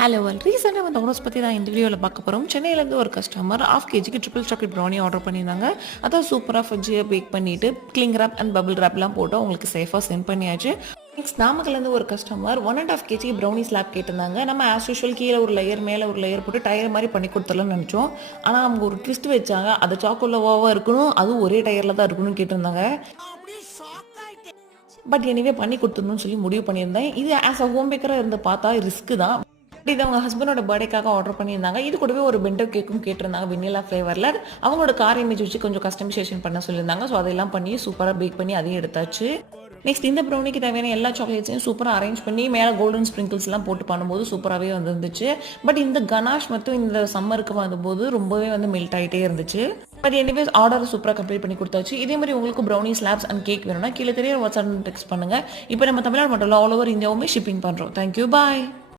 Hello ரீசெண்டாக வந்து owners பற்றி தான் இந்த வீடியோவில் பார்க்க போகிறோம். சென்னையிலேருந்து ஒரு கஸ்டமர் ½ கேஜிக்கு ட்ரிபிள் சாக்லேட் ப்ரௌனி ஆர்டர் பண்ணியிருந்தாங்க. அதான் சூப்பராக ஃப்ரிட்ஜில் பேக் பண்ணிவிட்டு கிளிங் ரேப் அண்ட் பபிள் ரேப்லாம் போட்டு அவங்களுக்கு சேஃபாக சென்ட் பண்ணியாச்சு. நெக்ஸ்ட் நாமக்கல்லேருந்து ஒரு கஸ்டமர் 1½ கேஜிக்கு ப்ரௌனி ஸ்லாப் கேட்டிருந்தாங்க. நம்ம ஆஸ் யூஷுவல் கீழே ஒரு லேயர் மேலே ஒரு லேயர் போட்டு டயர் மாதிரி பண்ணி கொடுத்துடலாம்னு நினச்சோம். ஆனால் அவங்க ஒரு ட்விஸ்ட் வச்சாங்க. அது சாக்கோலோவாக இருக்கணும், அதுவும் ஒரே டயரில் தான் இருக்கணும்னு கேட்டிருந்தாங்க. பட் எனிவே பண்ணி கொடுத்துடணும்னு சொல்லி முடிவு பண்ணியிருந்தேன். இது ஆஸ் அ ஹோம் பேக்கராக இருந்து பார்த்தா ரிஸ்க்கு தான். இது அவங்க ஹஸ்பண்டோட பர்த்டேக்காக ஆர்டர் பண்ணியிருந்தாங்க. இது கூடவே ஒரு பென்டோ கேக்கும் கேட்டிருந்தாங்க வெண்ணிலா ஃப்ளேவரில். அவங்களோட கார் இமேஜ் வச்சு கொஞ்சம் கஸ்டமைசேஷன் பண்ண சொல்லியிருந்தாங்க. ஸோ அதெல்லாம் பண்ணி சூப்பராக பேக் பண்ணி அதையும் எடுத்தாச்சு. நெக்ஸ்ட் இந்த ப்ரௌனிக்கு தேவையான எல்லா சாக்லேட்ஸையும் சூப்பராக அரேஞ்ச் பண்ணி மேலே கோல்டன் ஸ்ப்ரிங்கிள்ஸ்லாம் போட்டு பண்ணும்போது சூப்பராகவே வந்துருந்துச்சு. பட் இந்த கனாஷ் மட்டும் இந்த சம்மருக்கு வந்தபோது ரொம்பவே வந்து மெல்ட் ஆகிட்டே இருந்துச்சு. பட் எனிவேஸ் ஆர்டர் சூப்பராக கம்ப்ளீட் பண்ணி கொடுத்தாச்சு. இதே மாதிரி உங்களுக்கு ப்ரௌனி ஸ்லாப்ஸ் அண்ட் கேக் வேணும்னா கீழே தெரிய வாட்ஸ்அப் டெக்ஸ்ட் பண்ணுங்கள். இப்போ நம்ம தமிழ்நாடு மட்டும் இல்லை, ஆல் ஓவர் இந்தியாவுமே ஷிப்பிங் பண்ணுறோம். தேங்க்யூ, பாய்.